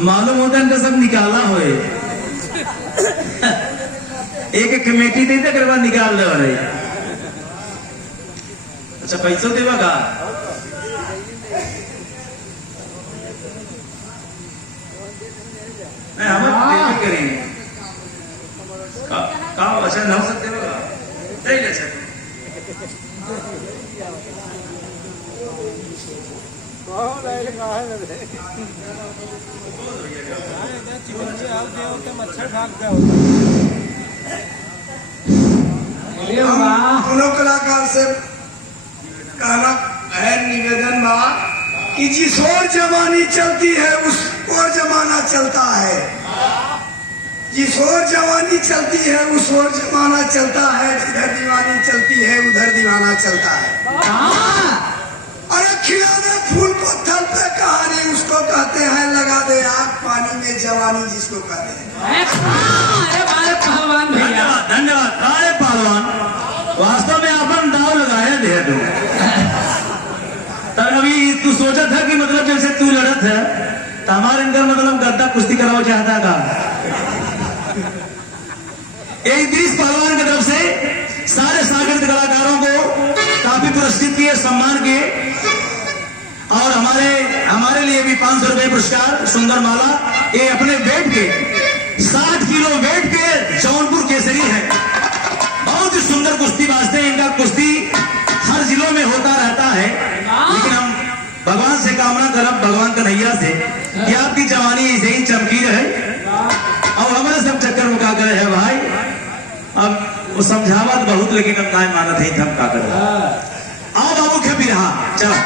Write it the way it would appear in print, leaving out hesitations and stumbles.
मालूम होता है सब निकाला हो एक कमेटी दे दे बाद निकाल दे रहे। अच्छा पैसा देवा का नहीं हम करेंगे का अच्छा ना हो सकते बगा नहीं ले सकते दोनों कलाकार से कहना है निवेदन बा कि जिस ओर जवानी चलती है उस ओर जमाना चलता है, जिस ओर जवानी चलती है उस ओर जमाना चलता है, जिधर दीवानी चलती है उधर दीवाना चलता है। अरे खिला दे फूल पत्थर पे कहानी उसको कहते हैं, लगा दे आग पानी में जवानी जिसको कहते हैं। धन्यवाद धन्यवाद। अरे पहलवान वास्तव में अपन दाव लगाया दे तू अभी तू सोचा था कि मतलब जैसे तू लड़त है तो हमारे अंदर मतलब गद्दा कुश्ती कराना चाहता था। एक दृश्य पहलवान की तरफ से सारे सागर कलाकारों को काफी पुरस्कृत किए, सम्मान किए और हमारे लिए भी 500 रुपए पुरस्कार सुंदर माला। ये अपने वेट के 60 किलो वेट के जौनपुर केसरी है, बहुत ही सुंदर कुश्ती बाजते हैं। इनका कुश्ती हर जिलों में होता रहता है, लेकिन हम भगवान से कामना करब भगवान कन्हैया से कि आपकी जवानी ऐसे ही चमकी रहे और हमारे सब चक्कर मुका करे है भाई। अब वो समझावत बहुत लेकिन अब ना मानत है, थम का करे। आओ बाबू खेपी रहा चलो।